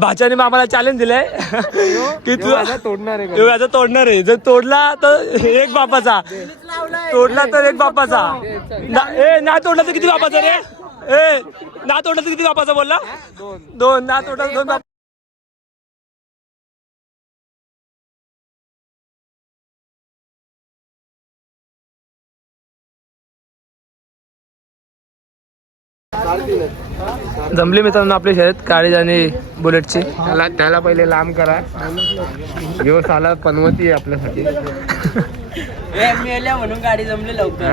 भाच्याने आम्हाला चॅलेंज दिलंय की तू याचा तोडणार आहे. जर तोडला तर एक बापाचा, तोडला तर एक बापाचा, ना तोडला तर किती बापाचा रे? ना तोडला तर किती बापाचा बोलला? दोन. ना तोडला 2 बाप. जमले मित्रांनो आपली शर्यत काळीज आणि बुलेटची. त्याला पहिले लांब करा. यो साला पनवती आहे आपल्यासाठी. म्हणून गाडी जमली लवकर.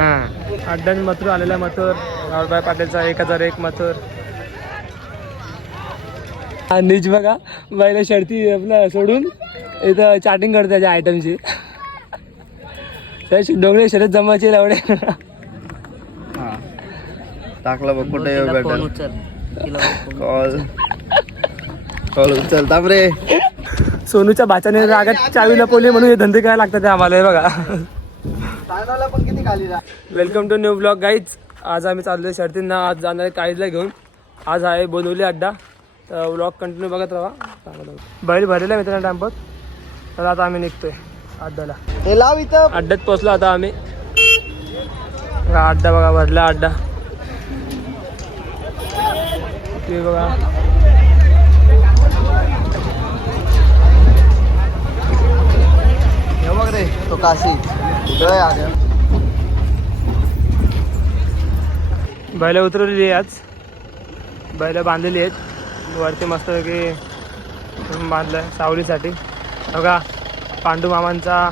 अड्डा मथुर आलेला मथुर रावबाई पाटीलचा 1001 मथुर. नीच बघा बाईला शर्ती आपला सोडून इथं चॅटिंग करते त्याच्या आयटमची. डोंगरे शर्यत जमायची एवढे. टाकला बघ कुठे भेटेल. कॉल उचल तांबरे. सोनूच्या भाच्याने रागात चावी लपवली म्हणून हे धंदे करायला लागतात आम्हाला. हे बघा. पण किती खाली. Welcome to new blog guys. आज आम्ही चाललोय शर्तींना. आज जाणार आहे काळीजला घेऊन. आज आहे बोनवली अड्डा. तर ब्लॉग कंटिन्यू बघत राहा. बैल भरलेला आहे मित्रांनो टॅम्पोत. तर आता आम्ही निघतोय अड्ड्याला. अड्ड्यात पोचलो आता आम्ही. अड्डा बघा भरला अड्डा. ते बघा रे तो काशी बैल उतरवलेली आहे आज. बैल बांधलेली आहेत वरती मस्तपैकी बांधलंय सावलीसाठी. बघा पांडू मामांचा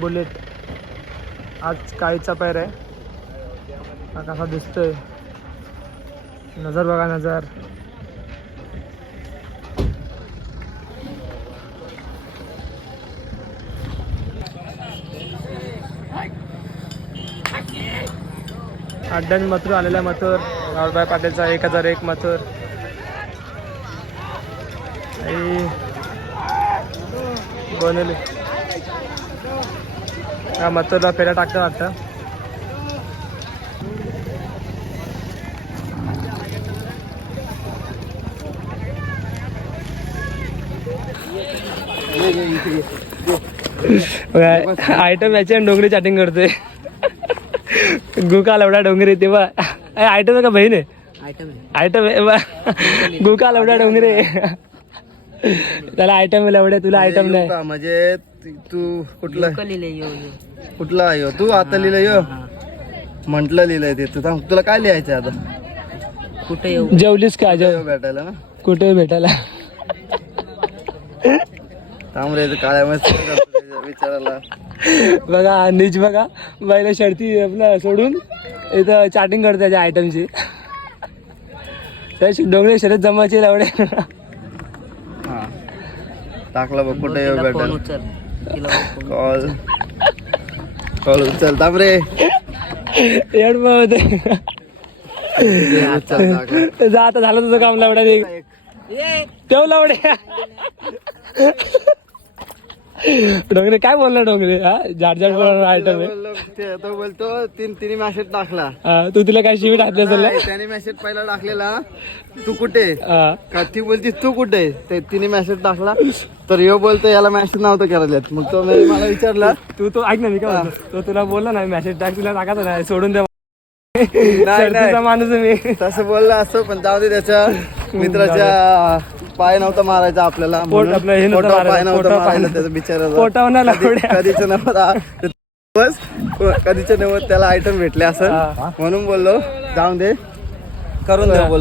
बुलेट आज काळीचा पैर आहे. हा कसा दिसतोय. नजर बघा नजर. अड्डा मथुर आलेला मथुर रावबाई पाटीलचा 1001 मथुर. बनवली हा मथुरला फेऱ्या टाकतं वाटतं. आयटम याची आणि डोंगरी चॅटिंग करतोय. गुका लवडा डोंगरे तेव्हा आयटम आहे का बहीण आहे? आयटम आहे गुका लवडा डोंगरे. त्याला आयटम आहे लवड्या तुला आयटम नाही. म्हणजे तू कुठला कुठला यो तू आता लिहिलं यो म्हंटल लिहिलंय ते. तुला काय लिहायचं आता? कुठे येऊ? जेवलीस का? भेटायला ना कुठे भेटायला? तांबरे काळ्या मस्त विचारायला. बघा नीच बघा बाईला शर्ती आपला सोडून इथं चॅटिंग करते त्याच्या आयटमची. त्या डोंगरे शर्यत जमायची एवढे. टाकला बघ कुठे भेटेल. कॉल उचल तांबरे. एवढ जा आता झालं तुझं काम लावड्या. तेव लावड्या. डोंगरे काय बोलणार डोंगरे? हा झाड झाड बोलणार आयटम आहे. तो बोलतो तिने मेसेज टाकला. तू तिला काय शिवी टाकली असेल? त्याने मेसेज पहिला टाकलेला तू कुठे का ती बोलती तू कुठे. तिने मेसेज टाकला तर यो बोलतो याला मेसेज नव्हतं करायला. मग तो मला विचारला तू ऐक ना मी काय तो तुला बोलला नाही मेसेज टाक तुला टाकायचं नाही सोडून द्या. माणूस मी तसं बोलला असतो पण जाऊ दे. त्याच्या मित्राच्या पाय नव्हता मारायचा आपल्याला. पाय नव्हता मारायला त्याचा बिचारा. कधीच नव्हता बस कधीच नव्हतं त्याला आयटम भेटले असं म्हणून बोललो जाऊन दे करून दे बोल.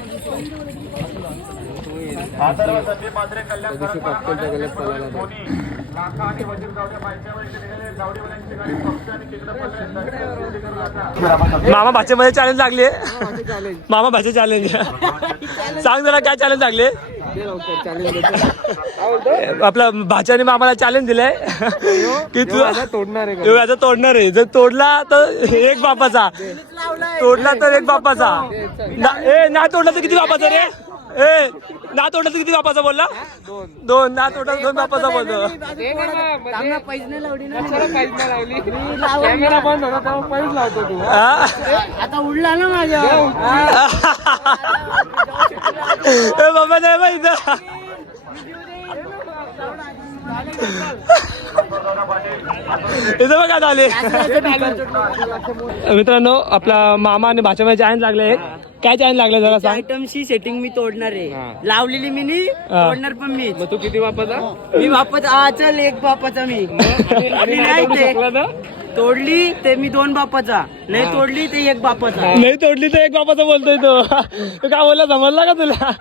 मामा भाषेमध्ये चॅलेंज लागले. मामा भाषे चॅलेंज सांग जरा काय चॅलेंज लागले. आपला भाच्याने आम्हाला चॅलेंज दिलंय की तू याचा तोडणार आहे. जर तोडला तर एक बापाचा, तोडला तर एक बापाचा, ना तोडला तर किती बापाचा रे? ना तोडला तर किती बापाचा बोलला? 2. ना तोडला 2 बापाचा बोलतो. आता उडला ना माझ्या. ए बाबा नाही बा इथं. इथं बघा झाले. मित्रांनो आपला मामा आणि भाच्यामध्ये चॅलेंज लागले. काय चॅलेंज लागले जरा सांग. आयटमची सेटिंग मी तोडणार आहे. लावलेली मी नाही तोडणार पण मी. मग तू किती वापरता? मी वापस चल एक बापाचा मी नाही ते तोडली ते मी 2 बापाचा नाही तोडली ते 1 बापाचा. नाही तोडली तर 1 बापाचा बोलतोय तो. तो काय बोलला समजला का तुला?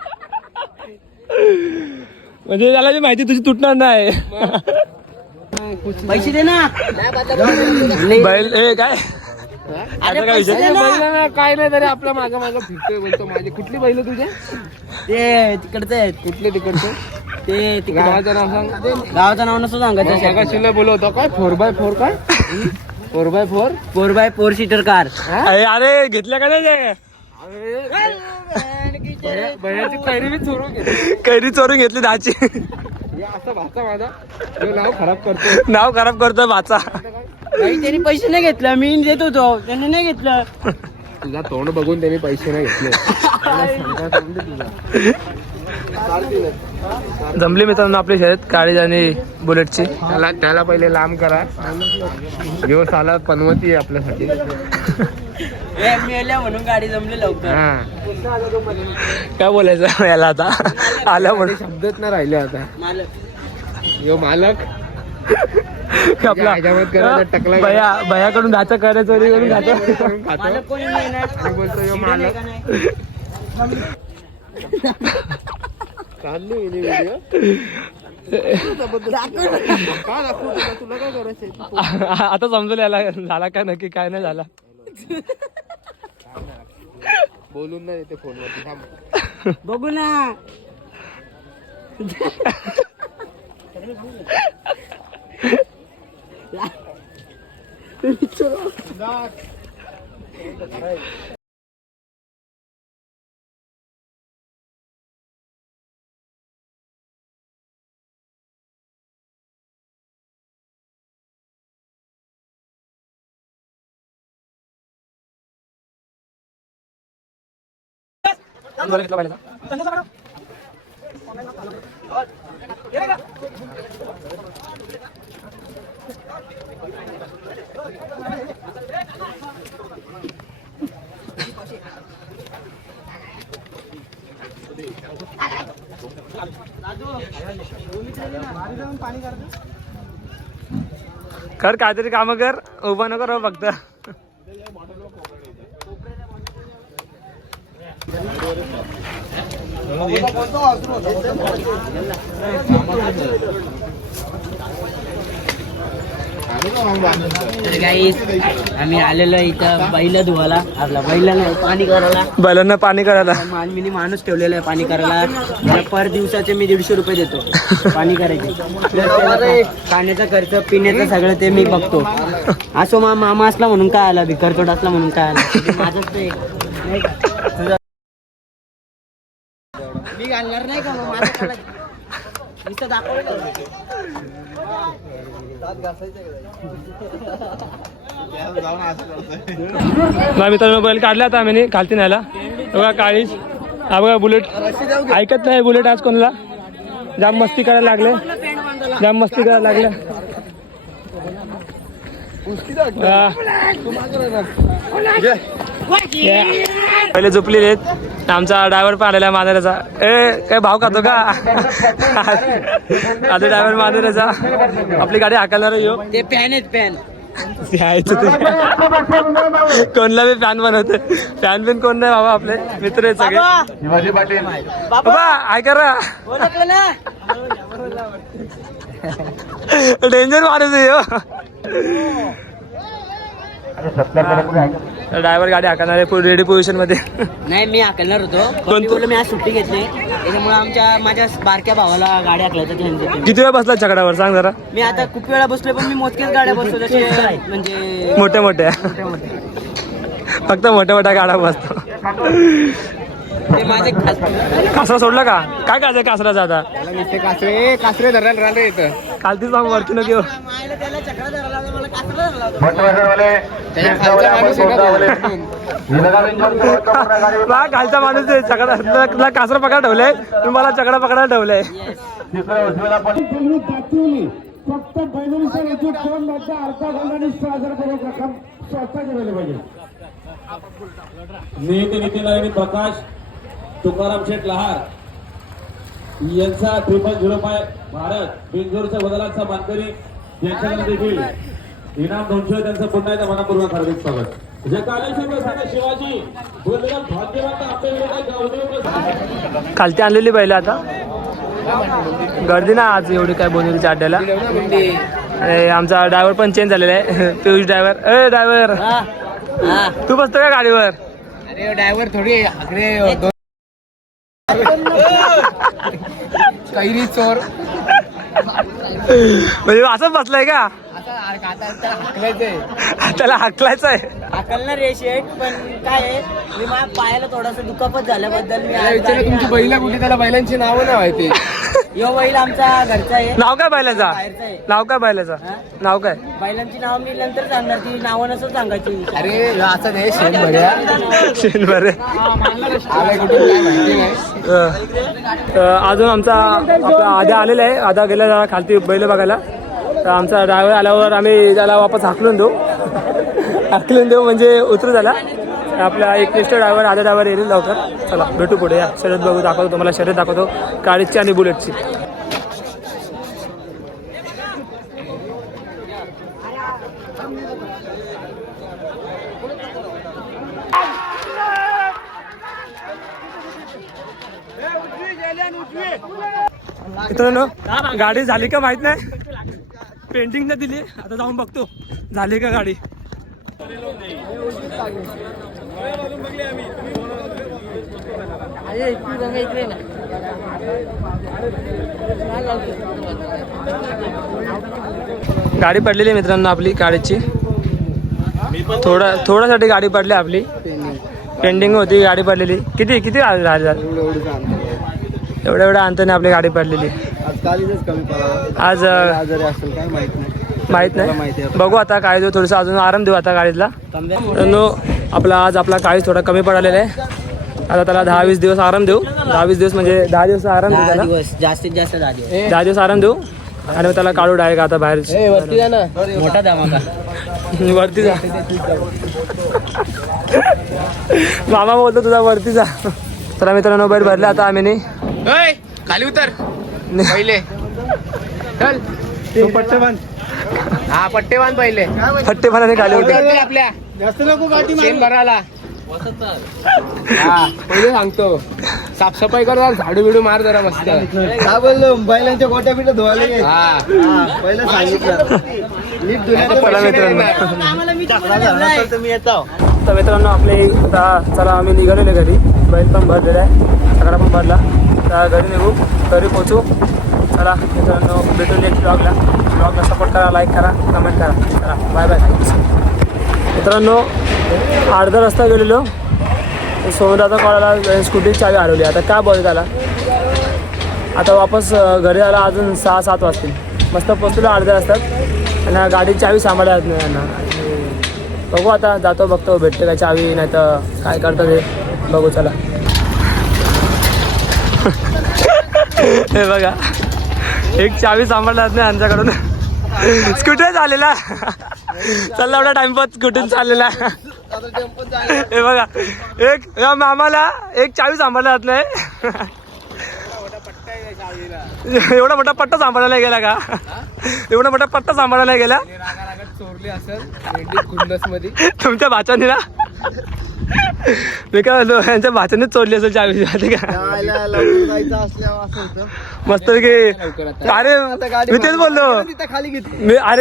म्हणजे त्याला जी माहिती तुझी तुटणार नाही. पैसे दे ना. बैल ए काय अरे पैसे दे ना. काय नाही तरी आपल्या मागं मागं फिरतोय बोलतो. माझी कुठली बैल तुझे? ते तिकडचं आहेत. कुठले तिकडचे? ते तिकडं गावाचं नाव सांग. गावाचं नाव नसतं सांगायचं. मगाशीला बोलवतो काय 4x4 काय 4x4 4x4 सीटर कार. अरे घेतल्या का नाही ते? बैलाची कैरी मी चोरून घेतली. कैरी चोरून घेतली 10ची. असं भाचा माझा नाव खराब करतो. नाव खराब करतोय भाचा. त्यांनी पैसे नाही घेतलं मी देत होतो त्यांनी नाही घेतलं. तुझा तोंड बघून त्यांनी पैसे नाही घेतले. जमली मित्रांनो आपली शर्यत काळीज आणि बुलेटची. त्याला पहिले लांब करा. ह्यो साला पनवती आहे आपल्यासाठी. म्हणून गाडी जमली लवकर. काय बोलायचं याला आता आल्या म्हणून शब्दच नाही राहिले आता. ह्यो मालक आपला टकला भयाकडून घाचा करायचं चोरी करून घातो. मालक कोणी नाही ना. बोलतो ह्यो मालक. आता समजलं याला झाला काय नक्की काय नाही झाला. बोलून नाही येते फोनवरती. थांब बघू ना. कर काहीतरी काम कर. उभा नको राहू फक्त. आम्ही आलेलो इथं बैल धुवायला. आपला बैल नाही पाणी करायला. बैलांना पाणी करायला मी माणूस ठेवलेला आहे पाणी करायला. त्याला पर दिवसाचे मी 150 रुपये देतो पाणी करायचे. खाण्याचा खर्च पिण्याचं सगळं ते मी बघतो. असो मामा असला म्हणून काय आला भिकारचोट असला म्हणून काय आला. माझंच ते मी घालणार नाही का मग माझं नुसतं दाखवलं. नाही मित्रांनो बैल काढला आता आम्ही खालती न्यायला. बघा काळीज हा बघा बुलेट ऐकत नाही. बुलेट आज कोणाला जाम मस्ती करायला लागले. जाम मस्ती करायला लागले. पहिले झोपलेले आहेत. आमचा ड्रायव्हर पण आलेला मांजराचा. काय भाव खातो का? आता ड्रायव्हर मांजराचा आपली गाडी हाकलणार येऊ. ते पॅन आहेत पॅन. कोणला बी फॅन बनवते. फॅन बिन कोण नाही बाबा आपले मित्र आहेत सगळे. बाबा ऐका रा डेंजर माणूस आहे. ड्रायव्हर गाडी हाकलणार आहे रेडी पोझिशन मध्ये. नाही मी हाकलणार होतो. मी आज सुट्टी घेतली त्याच्यामुळे माझ्या बारक्या भावाला गाडी हाकलायचं. किती वेळा बसला चकडावर सांग जरा. मी आता खूप वेळा बसलोय पण मी मोजक्याच गाड्या बसतो. जसे म्हणजे मोठ्या मोठ्या फक्त मोठ्या मोठ्या गाड्या बसतो. ते माझे कासरा सोडला का? काय काय कासराचा आता? कासरे धरायला राहिले इथं. कालतीच सांग वरती न घेऊ. त्याला चक्रा धरायला मला कासरा धरायला. खालचा माणूस आहे चकडा कासरा पकडा ठेवलाय तुम्हाला चकडा पकडा ठेवलाय. फक्त बैलगाडीच्या दोन मॅचच्या अर्धा गोलांनी 6,000 रक्कम स्वतः केलेली पाहिजे. नेते नितीन प्रकाश तुकाराम शेठ लहार यांचा 005 भारत बिनजोडच्या बदलाचा मानकरी यांच्याकडे देखील इनाम 200 त्यांचं पुन्हा एकदा मनापूर्वक हार्दिक स्वागत. जे कालेश्वर शिवाजी भाग्यवंत आपल्या खालती आणलेली बैल आता गर्दी ना आज एवढी काय बोलवलीच्या अड्ड्याला. आमचा ड्रायव्हर पण चेंज झालेला आहे पियुष ड्रायव्हर. ड्रायव्हर तू बसतो का गाडीवर? अरे ड्रायव्हर थोडी कैरी चोर म्हणजे असंच बसलाय का? त्याला हाकलायचं आहे. हाकलणार आहे शेट पण काय आहे मी माझ्या पायाला थोडासा दुखापत झाल्याबद्दल मी तुमची बैला कुठे त्याला बैलांची नावं नाही माहिती. यो बैल आमचा घरचा आहे. नाव काय बैलाचा? बाहेरचा आहे. नाव काय बैलाचा? नाव काय? बैलांची नाव मी नंतर सांगणार ती नावं नसं सांगायची. अरे असं नाही शेण भर्या बरे अजून आमचा आद्या आलेला आहे. आधा गेला खालती बैल बघायला. तर आमचा ड्रायव्हर आल्यावर आम्ही त्याला वापस हाकलून देऊ म्हणजे उतरू झाला. आपला एक निष्ठ ड्रायव्हर आधा ड्रायव्हर येईल लवकर. चला भेटू पुढे. या शर्यत बघू दाखवतो तुम्हाला. शर्यत दाखवतो गाडीची आणि बुलेटची. मित्रांनो गाडी झाली का माहित नाही. पेंटिंग नाही दिली. आता जाऊन बघतो झाली का गाडी. गाडी पडलेली मित्रांनो आपली गाडीची. थोड्यासाठी गाडी पडली आपली. पेंडिंग होती गाडी पडलेली. किती एवढ्या अंतराने आपली गाडी पडलेली. आज माहित नाही. बघू आता काय देऊ. थोडंसं अजून आराम देऊ आता गाडीला. आपला काळीज थोडा कमी पडलेला आहे. आता त्याला 10-20 दिवस आराम देऊ. 10-20 दिवस म्हणजे 10 दिवस आराम देऊ त्याला. जास्तीत जास्त 10 दिवस आराम देऊ आणि त्याला काढू डायरेक्ट आता बाहेर. मोठा धमाका वरती जा. मामा बोलतो तुझा वरती जा. तर मित्रांनो बैल भरले आता आम्ही खाली उतर पहिले. चल पट्टे बांध. हा पट्टे बांध पहिले. फट्टे पाण्याने खाली होते. आपल्या जास्त नको गाठी भरायला. पहिले सांगतो साफसफाई कर. झाडू बिडू मार जरा मस्त. काय बोललो बैलांच्या गोट्या बिट्या धुवायला. पहिलं सांगितलं नीट तर मित्रांनो आपले आता चला आम्ही निघालेले घरी. बैल पण भरलेला आहे. सगळा पण भरला. तर घरी निघू. घरी पोचू. चला मित्रांनो भेटू नेक्स्ट ब्लॉगला सपोर्ट करा. लाईक करा. कमेंट करा. चला बाय बाय. मित्रांनो अर्धा रस्ता गेलेलो. सोमदाचा कॉलाला स्कूटीची चावी हरवली. आता काय बोल त्याला. आता वापस घरी आला अजून 6-7 वाजतील. मस्त पोचलो अर्ध्या रस्त्यात. आणि गाडीची चावी सांभाळत नाही यांना. बघू आता जातो बघतो भेटते काय चावी नाही तर काय करतं ते बघू. चला हे बघा एक चावी सांभाळत नाही यांच्याकडून. स्कूटर चाललेला. चला एवढा टाइमपास स्कूटीन चाललेला. हे बघा एक मामाला एक चावी सांभाळला जात नाही. एवढा मोठा पट्टा सांभाळायला गेला का? एवढा मोठा पट्टा सांभाळायला गेला. चोरली असेल मध्ये. तुमच्या भाच्याने ना मी काय म्हणतो यांच्या भाच्यानेच चोरली असेल चावी. मस्त की अरे मी तेच बोललो.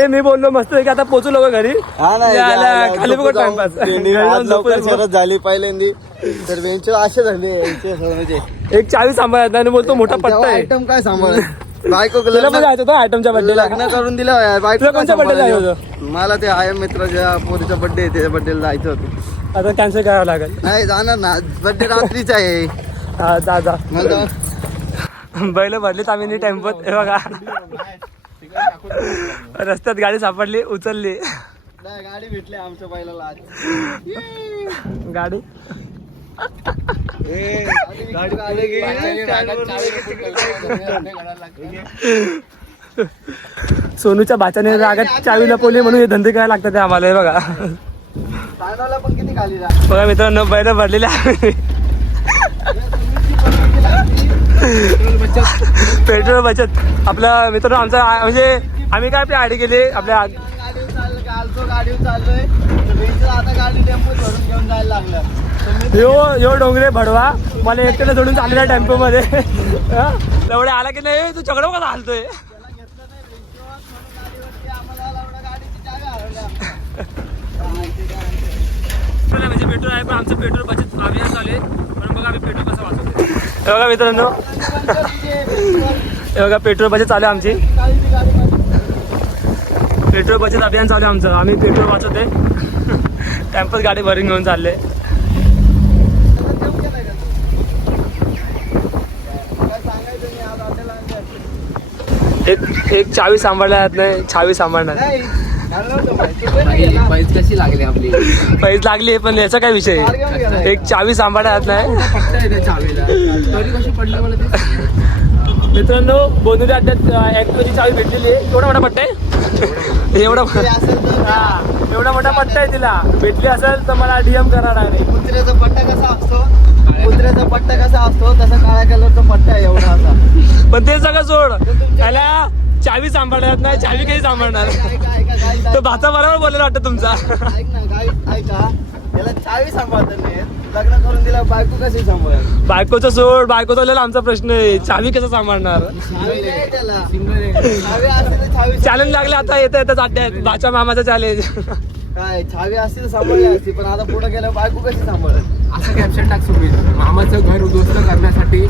मी बोललो मस्त की आता पोचू लोक घरी. खाली बघ टाइमपास झाली पहिल्यांदी. तर असे झाले एक चावी सांभाळत नाही. बोलतो मोठा पट्टा आहे. आयटम काय सांभाळ. बायको पण जायचं होतं आयटमच्या बड्डे. लग्न करून दिलं बायको. कोणत्या बड्डे जायचं होतं? मला ते आय मित्राच्या पोरीचा बड्डे आहे. त्याच्या बड्डेला जायचं होतं. आता कॅन्सल करावं लागेल. नाही जाणार ना. बड्डे रात्रीच आहे. हा जा. मग बैल भरलीत आम्ही टेम्पोत. हे बघा रस्त्यात गाडी सापडली उचलली. गाडी भेटली आमच्या बैलाला आज. गाडी सोनूच्या बाच्याने रागात चावी लपवली म्हणून हे धंदे करायला लागतात ते आम्हाला. हे बघा फायनलला पण किती खाली बघा मित्रांनो बैल भरलेले आहे. पेट्रोल बचत आपल्या मित्रांनो आमचा म्हणजे आम्ही काय आपली आयडी केली आपल्या गाडीवर चाललोय आता गाडी टेम्पो धरून घेऊन जायला लागलं. यो डोंगरे भडवा मला एकट्याला सोडून चाललेला टेम्पो मध्ये एवढे आला की नाही तू चकडा बघा हालतोय. म्हणजे पेट्रोल आहे पण आमचं पेट्रोल बचत अभियान चालू आहे म्हणून बघा आम्ही पेट्रोल कसं वाचवतो. हे बघा मित्रांनो हे बघा पेट्रोल बचत चालू आहे आमची. पेट्रोल बचत अभियान चालू आहे आमचं. आम्ही पेट्रोल वाचवते कॅम्पस गाडी भरून घेऊन चालले. एक चावी सांभाळल्या जात नाही चावी सांभाळणार पैस कशी लागली आपली पैस लागली पण याचा काय विषय एक चावी सांभाळल्या जात नाही. मित्रांनो बोंदिवली अड्ड्यात ऍक्टिव्हाची चावी भेटलेली आहे. एवढा मोठा पट्टा आहे एवढा मोठा पट्टा आहे तिला भेटली असेल तर मला डीएम करा डायरेक्ट. कुत्र्याचा पट्टा कसा असतो तसा काळ्या कलरचा पट्टा आहे एवढा असा. पण ते सगळं सोड त्याला चावी सांभाळणार नाही चावी काही सांभाळणार. तो भाचा बरोबर बोलायला वाटतं तुमचा. ऐक ना गाई ऐका त्याला चावी सांभाळता नाही लग्न करून दिला बायको कशी सांभाळ. बायकोचं सोड बायकोचा आलेला आमचा प्रश्न आहे चावी कसं सांभाळणार. चावी नाही त्याला चावी असते तर चावी चॅलेंज लागले आता येतात अड्ड्यात भाच्या मामाचा चॅलेंज. काय चावी असती तर सांभाळली असती पण आता पुढे गेलं बायको कशी सांभाळत. असं कॅप्शन टाक सुमित मामाचं घर उद्ध्वस्त करण्यासाठी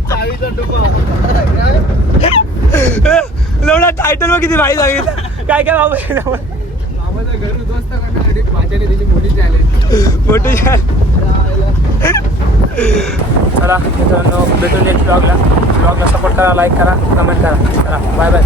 चावीचा एवढा टायटल वर किती माहिती सांगितलं काय काय बाबा. मामाचं घर उद्ध्वस्त करण्यासाठी माझ्याने त्याची मोठी चॅलेंज मोठी चला मित्रांनो भेटून नेक्स्ट ब्लॉगला सपोर्ट करा लाईक करा कमेंट करा. चला बाय बाय.